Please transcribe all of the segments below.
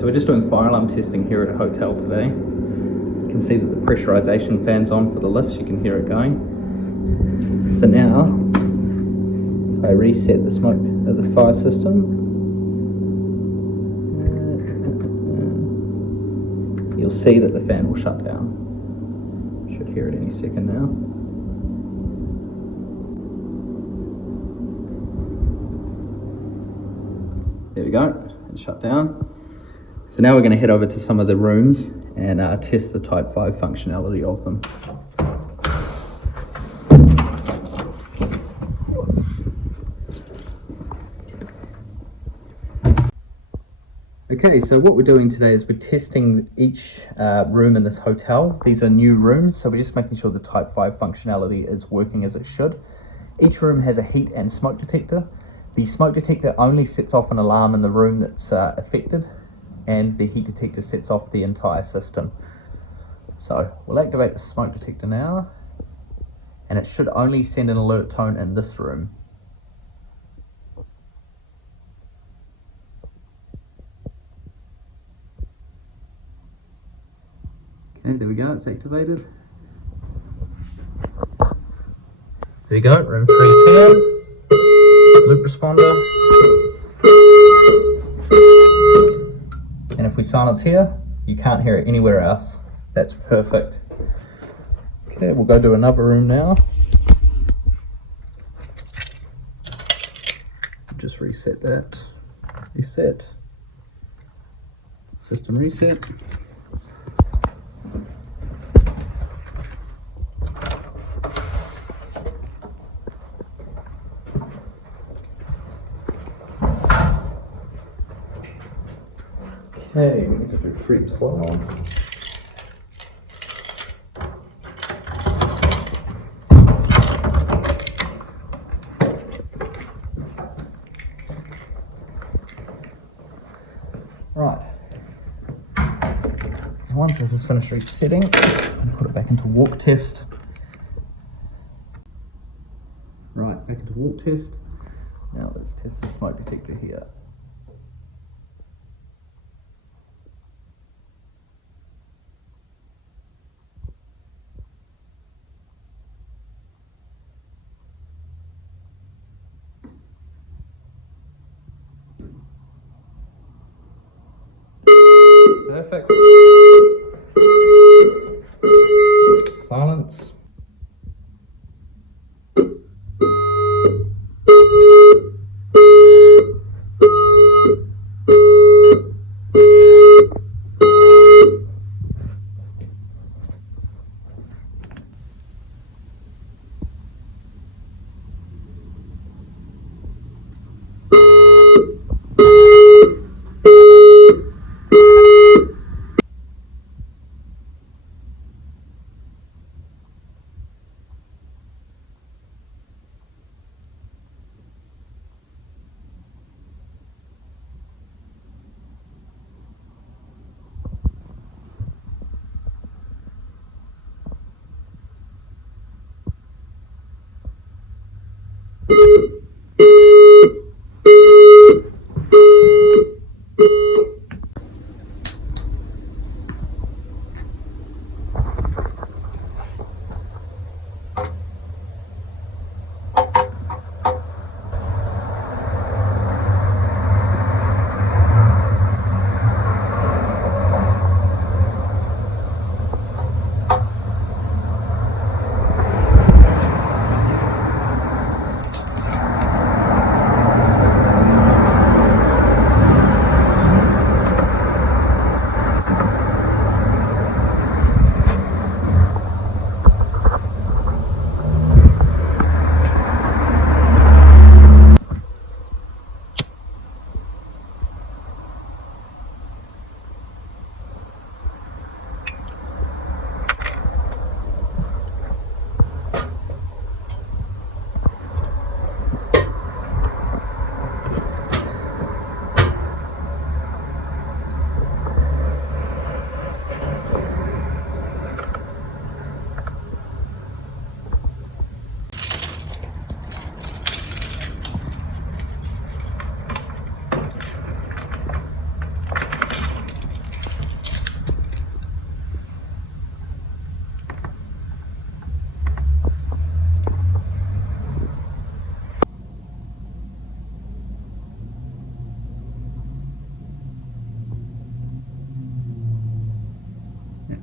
So we're just doing fire alarm testing here at a hotel today. You can see that the pressurization fan's on for the lifts, you can hear it going. So now, if I reset the smoke of the fire system, you'll see that the fan will shut down. Should hear it any second now. There we go, it's shut down. So now we're going to head over to some of the rooms and test the Type 5 functionality of them. Okay, so what we're doing today is we're testing each room in this hotel. These are new rooms, so we're just making sure the Type 5 functionality is working as it should. Each room has a heat and smoke detector. The smoke detector only sets off an alarm in the room that's affected, and the heat detector sets off the entire system. So we'll activate the smoke detector now, and it should only send an alert tone in this room. Okay, there we go, it's activated. There we go, room 310, loop responder. And if we silence here, you can't hear it anywhere else. That's perfect. Okay, we'll go to another room now. Just reset that. Reset. System reset. Okay, we need to do 312. Right. So once this is finished resetting, I'll put it back into walk test. Right, back into walk test. Now let's test the smoke detector here. Perfect. Silence.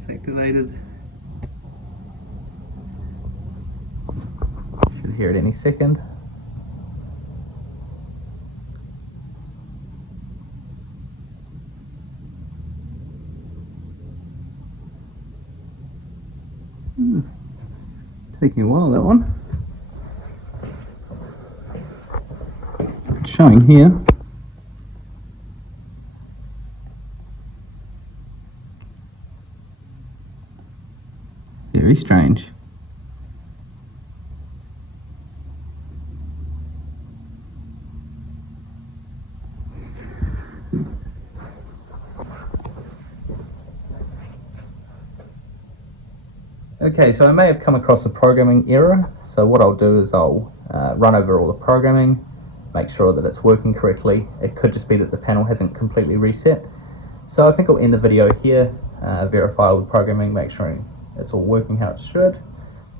It's activated. Should hear it any second. Taking a while, that one. It's showing here. Very strange. Okay, so I may have come across a programming error. So what I'll do is I'll run over all the programming, make sure that it's working correctly. It could just be that the panel hasn't completely reset. So I think I'll end the video here, verify all the programming, make sure it's all working how it should.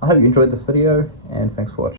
I hope you enjoyed this video, and thanks for watching.